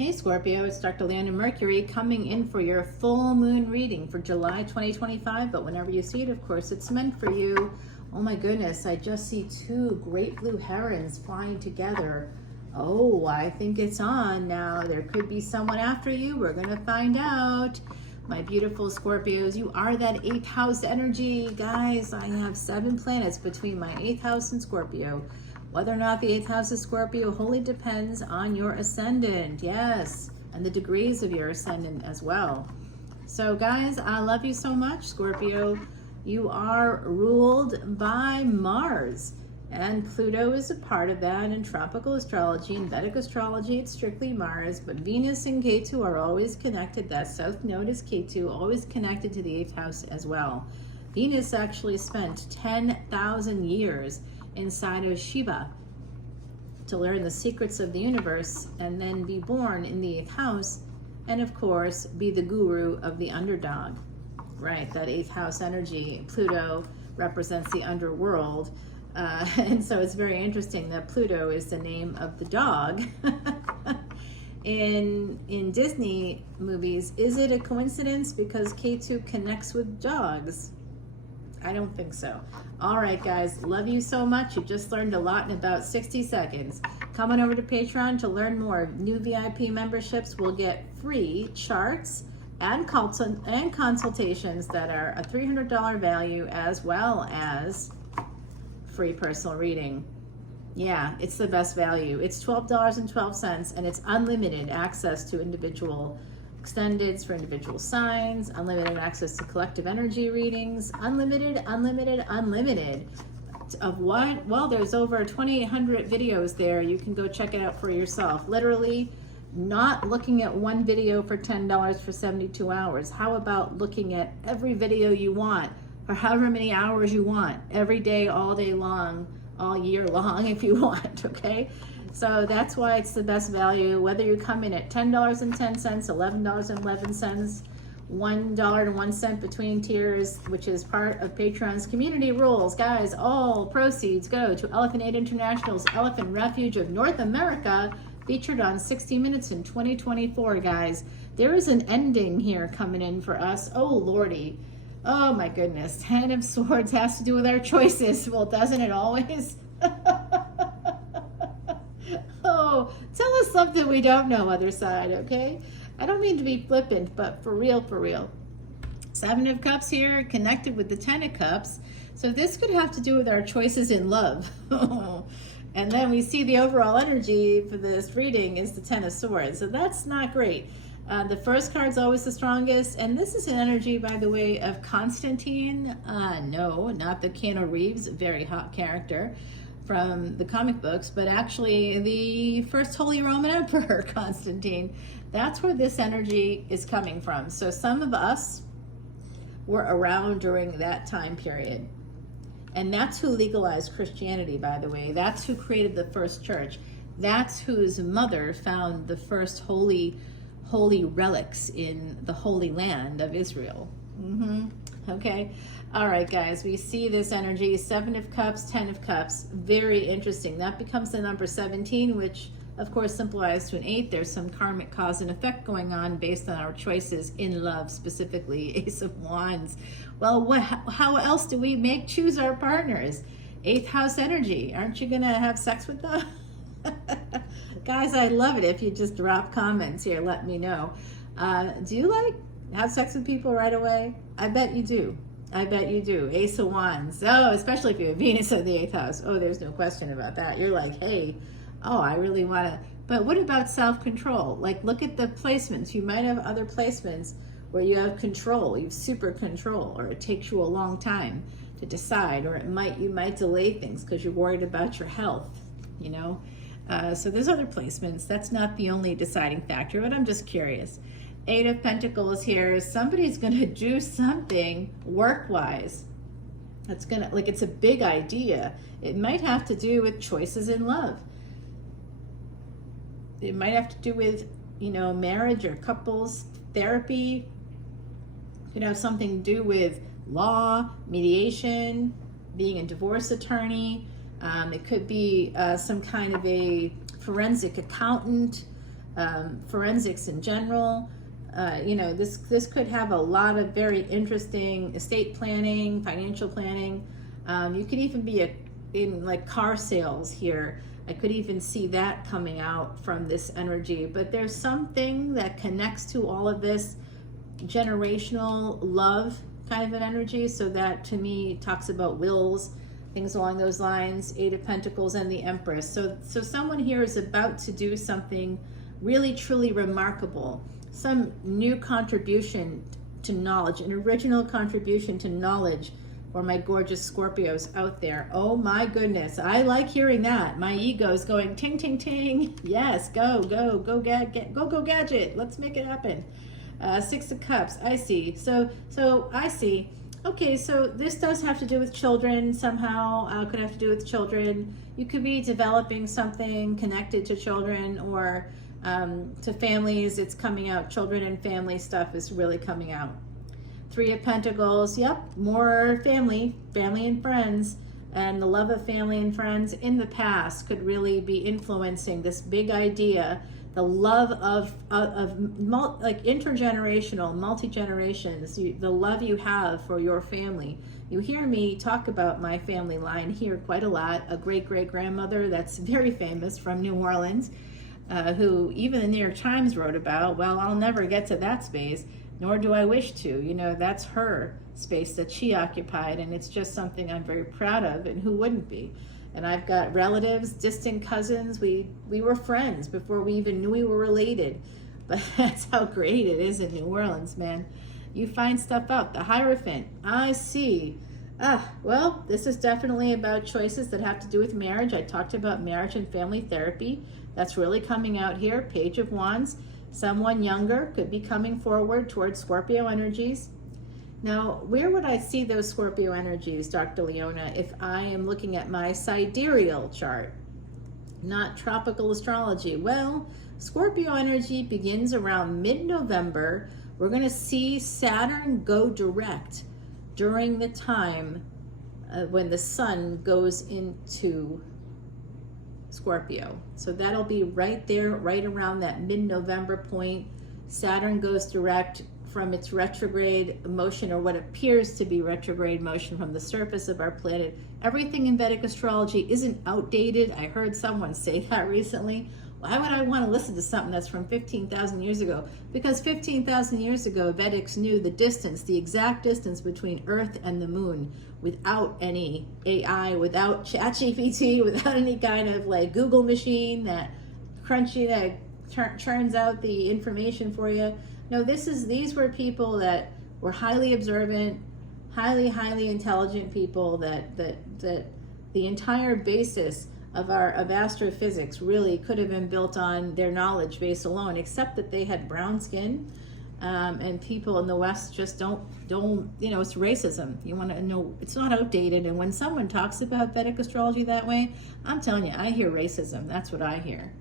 Hey Scorpio, it's Dr. Leona Mercury coming in for your full moon reading for July 2025, but whenever you see it, of course, it's meant for you. Oh my goodness, I just see two great blue herons flying together. Oh, I think it's on now. There could be someone after you. We're going to find out. My beautiful Scorpios, you are that 8th house energy. Guys, I have 7 planets between my 8th house and Scorpio. Whether or not the 8th house is Scorpio wholly depends on your ascendant, yes, and the degrees of your ascendant as well. So guys, I love you so much, Scorpio. You are ruled by Mars, and Pluto is a part of that in tropical astrology. In Vedic astrology, it's strictly Mars, but Venus and Ketu are always connected. That south node is Ketu, always connected to the 8th house as well. Venus actually spent 10,000 years inside of Shiva to learn the secrets of the universe and then be born in the 8th house and of course be the guru of the underdog, right? That 8th house energy. Pluto represents the underworld, and so it's very interesting that Pluto is the name of the dog. in Disney movies. Is it a coincidence because Ketu connects with dogs? I don't think so. All right, guys, love you so much. You just learned a lot in about 60 seconds. Come on over to Patreon to learn more. New VIP memberships will get free charts and consultations that are a $300 value, as well as free personal reading. Yeah, it's the best value. It's $12.12, and it's unlimited access to individual extendeds for individual signs, unlimited access to collective energy readings, unlimited of what? Well, there's over 2,800 videos there. You can go check it out for yourself. Literally not looking at one video for $10 for 72 hours. How about looking at every video you want for however many hours you want, every day, all day long, all year long if you want, okay? So that's why it's the best value, whether you come in at $10.10, $11.11, $1.01 between tiers, which is part of Patreon's community rules. Guys, all proceeds go to Elephant Aid International's Elephant Refuge of North America, featured on 60 Minutes in 2024, guys. There is an ending here coming in for us. Oh, Lordy. Oh, my goodness. 10 of Swords has to do with our choices. Well, doesn't it always? Oh, tell us something we don't know, other side, okay? I don't mean to be flippant, but for real, for real. 7 of Cups here, connected with the 10 of Cups. So this could have to do with our choices in love. And then we see the overall energy for this reading is the 10 of Swords. So that's not great. The first card's always the strongest. And this is an energy, by the way, of Constantine. No, not the Keanu Reeves, very hot character from the comic books, but actually the first Holy Roman Emperor, Constantine. That's where this energy is coming from. So some of us were around during that time period. And that's who legalized Christianity, by the way. That's who created the first church. That's whose mother found the first holy relics in the Holy Land of Israel. Okay. All right, guys, we see this energy, 7 of Cups, 10 of Cups, very interesting. That becomes the number 17, which of course simplifies to an 8. There's some karmic cause and effect going on based on our choices in love, specifically Ace of Wands. Well, how else do we choose our partners? 8th house energy. Aren't you going to have sex with them? Guys, I love it if you just drop comments here. Let me know. Do you have sex with people right away? I bet you do. I bet you do. Ace of Wands. Oh, especially if you have Venus in the 8th house. Oh, there's no question about that. You're like, hey, oh, I really want to. But what about self-control? Like, look at the placements. You might have other placements where you have control. You have super control, or it takes you a long time to decide, or you might delay things because you're worried about your health, you know? So there's other placements. That's not the only deciding factor, but I'm just curious. 8 of Pentacles here. Somebody's going to do something work-wise. That's going to, it's a big idea. It might have to do with choices in love. It might have to do with, marriage or couples therapy. It could have something to do with law, mediation, being a divorce attorney. It could be some kind of a forensic accountant. forensics in general. You know, this could have a lot of very interesting estate planning, financial planning. You could even be in like car sales here. I could even see that coming out from this energy. But there's something that connects to all of this generational love kind of an energy. So that to me talks about wills, things along those lines, Eight of Pentacles and the Empress. So someone here is about to do something really, truly remarkable. Some new contribution to knowledge, an original contribution to knowledge for my gorgeous Scorpios out there. Oh my goodness, I like hearing that. My ego is going ting, ting, ting. Yes, go gadget. Let's make it happen. Six of Cups, I see. So I see. Okay, so this does have to do with children somehow. Could have to do with children. You could be developing something connected to children or to families. It's coming out. Children and family stuff is really coming out. Three of Pentacles, yep, more family and friends, and the love of family and friends in the past could really be influencing this big idea, the love of like intergenerational, multi-generations, the love you have for your family. You hear me talk about my family line here quite a lot, a great-great-grandmother that's very famous from New Orleans, who even the New York Times wrote about. Well, I'll never get to that space, nor do I wish to. You know, that's her space that she occupied, and it's just something I'm very proud of, and who wouldn't be? And I've got relatives, distant cousins. We were friends before we even knew we were related. But that's how great it is in New Orleans, man. You find stuff out. The Hierophant, I see. Well, this is definitely about choices that have to do with marriage. I talked about marriage and family therapy. That's really coming out here. Page of Wands. Someone younger could be coming forward towards Scorpio energies. Now, where would I see those Scorpio energies, Dr. Leona, if I am looking at my sidereal chart, not tropical astrology? Well, Scorpio energy begins around mid-November. We're going to see Saturn go direct during the time when the sun goes into Scorpio. So that'll be right there, right around that mid-November point. Saturn goes direct from its retrograde motion, or what appears to be retrograde motion from the surface of our planet. Everything in Vedic astrology isn't outdated. I heard someone say that recently. Why would I want to listen to something that's from 15,000 years ago? Because 15,000 years ago, Vedics knew the distance, the exact distance between Earth and the moon, without any AI, without ChatGPT, without any kind of like Google machine that churns out the information for you. No, these were people that were highly observant, highly intelligent people that the entire basis of astrophysics really could have been built on their knowledge base alone, except that they had brown skin, and people in the West just don't, you know, it's racism. You want to know, it's not outdated. And when someone talks about Vedic astrology that way, I'm telling you, I hear racism. That's what I hear.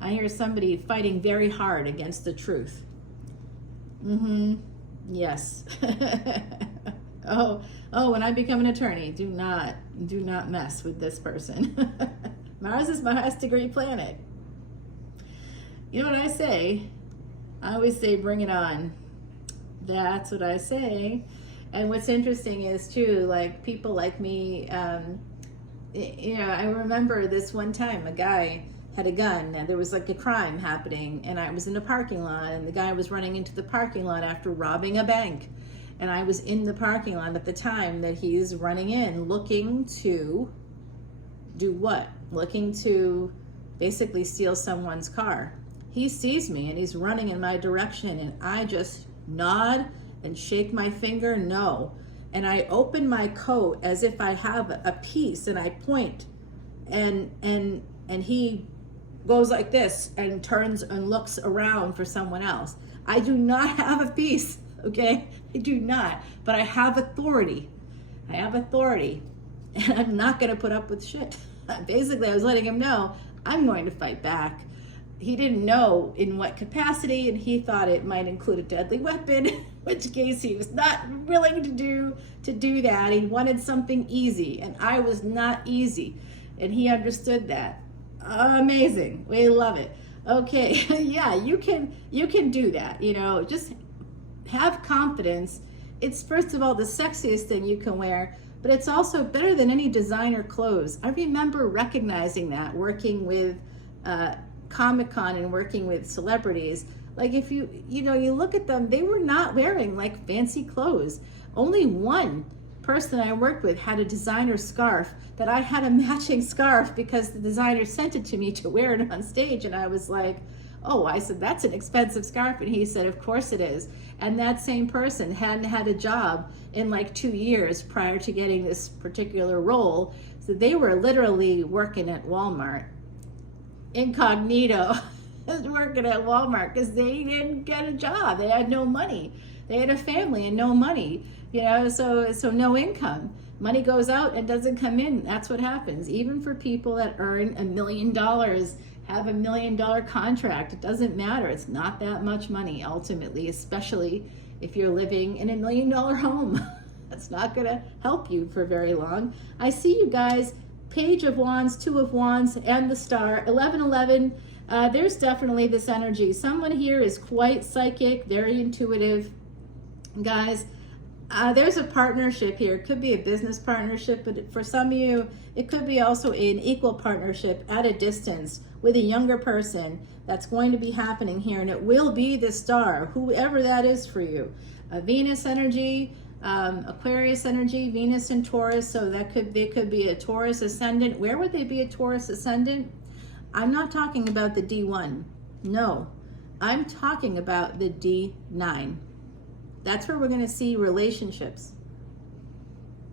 I hear somebody fighting very hard against the truth. Yes. Oh, when I become an attorney, do not mess with this person. Mars is my highest degree planet. You know what I say? I always say, bring it on. That's what I say. And what's interesting is too, like people like me, you know, I remember this one time a guy had a gun and there was like a crime happening, and I was in a parking lot, and the guy was running into the parking lot after robbing a bank. And I was in the parking lot at the time that he's running in, looking to do what? Looking to basically steal someone's car. He sees me and he's running in my direction, and I just nod and shake my finger, no. And I open my coat as if I have a piece, and I point, and he goes like this and turns and looks around for someone else. I do not have a piece, okay? I do not, but I have authority. I have authority, and I'm not gonna put up with shit. Basically, I was letting him know I'm going to fight back. He didn't know in what capacity, and he thought it might include a deadly weapon, in which case he was not willing to do that. He wanted something easy, and I was not easy, and he understood that. Amazing. We love it. Okay, yeah, you can do that, you know, just have confidence. It's first of all the sexiest thing you can wear, but it's also better than any designer clothes. I remember recognizing that working with Comic-Con and working with celebrities. Like if you look at them, they were not wearing like fancy clothes. Only one person I worked with had a designer scarf that I had a matching scarf because the designer sent it to me to wear it on stage. And I was like, oh, I said, that's an expensive scarf. And he said, of course it is. And that same person hadn't had a job in like 2 years prior to getting this particular role. So they were literally working at Walmart, incognito, working at Walmart because they didn't get a job. They had no money. They had a family and no money, you know, so no income. Money goes out and doesn't come in. That's what happens. Even for people that earn $1 million, have $1 million contract, it doesn't matter. It's not that much money ultimately, especially if you're living in $1 million home. That's not going to help you for very long. I see you guys, Page of Wands, Two of Wands, and the Star, 1111. There's definitely this energy. Someone here is quite psychic, very intuitive. Guys, there's a partnership here. It could be a business partnership, but for some of you, it could be also an equal partnership at a distance with a younger person that's going to be happening here, and it will be the Star, whoever that is for you. Venus energy, Aquarius energy, Venus and Taurus, so they could be a Taurus ascendant. Where would they be a Taurus ascendant? I'm not talking about the D1. No, I'm talking about the D9. That's where we're going to see relationships.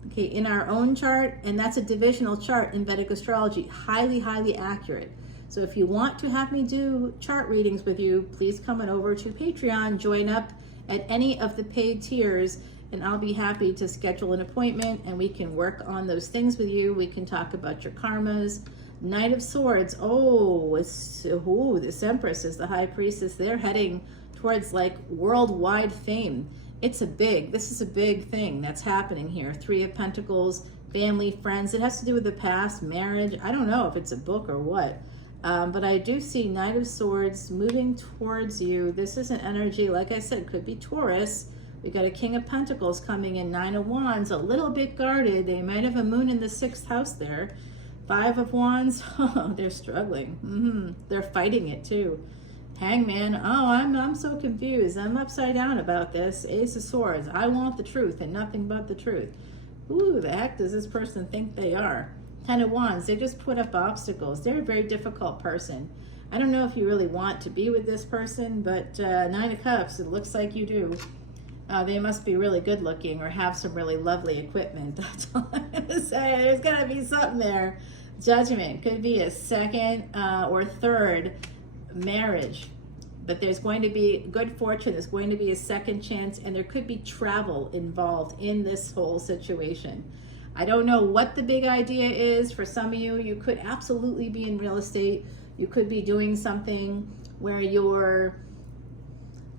Okay, in our own chart, and that's a divisional chart in Vedic astrology, highly, highly accurate. So if you want to have me do chart readings with you, please come on over to Patreon, join up at any of the paid tiers, and I'll be happy to schedule an appointment and we can work on those things with you. We can talk about your karmas. Knight of Swords, this Empress is the High Priestess. They're heading towards like worldwide fame. This is a big thing that's happening here. Three of Pentacles, family, friends. It has to do with the past, marriage. I don't know if it's a book or what. But I do see Knight of Swords moving towards you. This is an energy, like I said, could be Taurus. We got a King of Pentacles coming in, Nine of Wands, a little bit guarded. They might have a moon in the 6th house there. Five of Wands, they're struggling. They're fighting it too. Hangman, I'm so confused. I'm upside down about this. Ace of Swords, I want the truth and nothing but the truth. Who the heck does this person think they are? Ten of Wands, they just put up obstacles. They're a very difficult person. I don't know if you really want to be with this person, but Nine of Cups, it looks like you do. They must be really good looking or have some really lovely equipment. That's all I'm going to say. There's got to be something there. Judgment could be a second or third marriage, but there's going to be good fortune. There's going to be a second chance, and there could be travel involved in this whole situation. I don't know what the big idea is. For some of you, you could absolutely be in real estate. You could be doing something where you're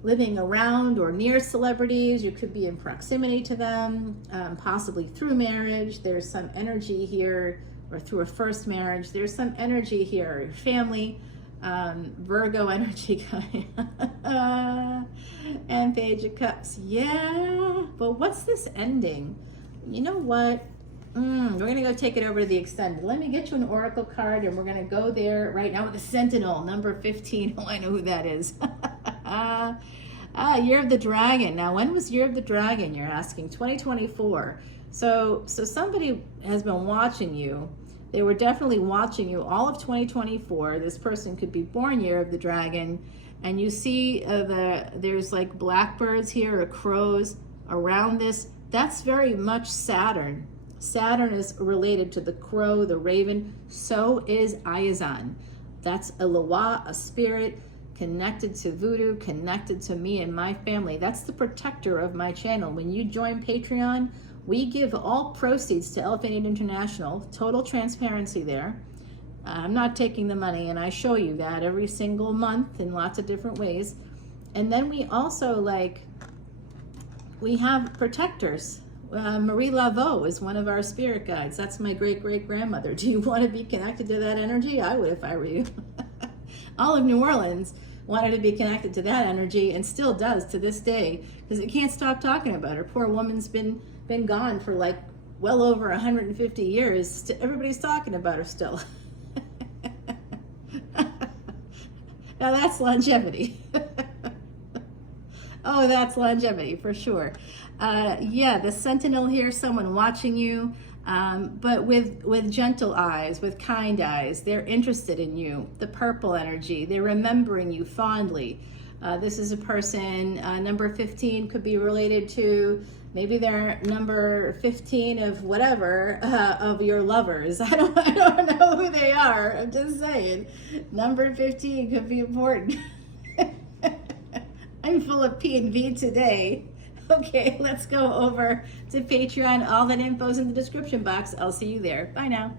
living around or near celebrities. You could be in proximity to them, possibly through marriage. There's some energy here, or through a first marriage. There's some energy here, your family, Virgo energy, and Page of Cups. Yeah, but what's this ending? You know what? We're going to go take it over to the extended. Let me get you an oracle card, and we're going to go there right now with the Sentinel, number 15. Oh, I know who that is. Year of the Dragon. Now, when was Year of the Dragon, you're asking? 2024. So somebody has been watching you. They were definitely watching you all of 2024. This person could be born Year of the Dragon. And you see there's like blackbirds here or crows around this. That's very much Saturn. Saturn is related to the crow, the raven. So is Ayazan. That's a Loa, a spirit connected to voodoo, connected to me and my family. That's the protector of my channel. When you join Patreon, we give all proceeds to Elevated International. Total transparency there. I'm not taking the money, and I show you that every single month in lots of different ways. And then we also we have protectors. Marie Laveau is one of our spirit guides. That's my great-great-grandmother. Do you want to be connected to that energy? I would if I were you. All of New Orleans wanted to be connected to that energy and still does to this day, because it can't stop talking about her. Poor woman's been gone for like well over 150 years. Everybody's talking about her still. Now that's longevity. Oh, that's longevity for sure. Yeah, the sentinel here, someone watching you, but with gentle eyes, with kind eyes. They're interested in you. The purple energy, they're remembering you fondly. This is a person, number 15 could be related to, maybe they're number 15 of whatever, of your lovers. I don't know who they are. I'm just saying. Number 15 could be important. I'm full of P&V today. Okay, let's go over to Patreon. All that info's in the description box. I'll see you there. Bye now.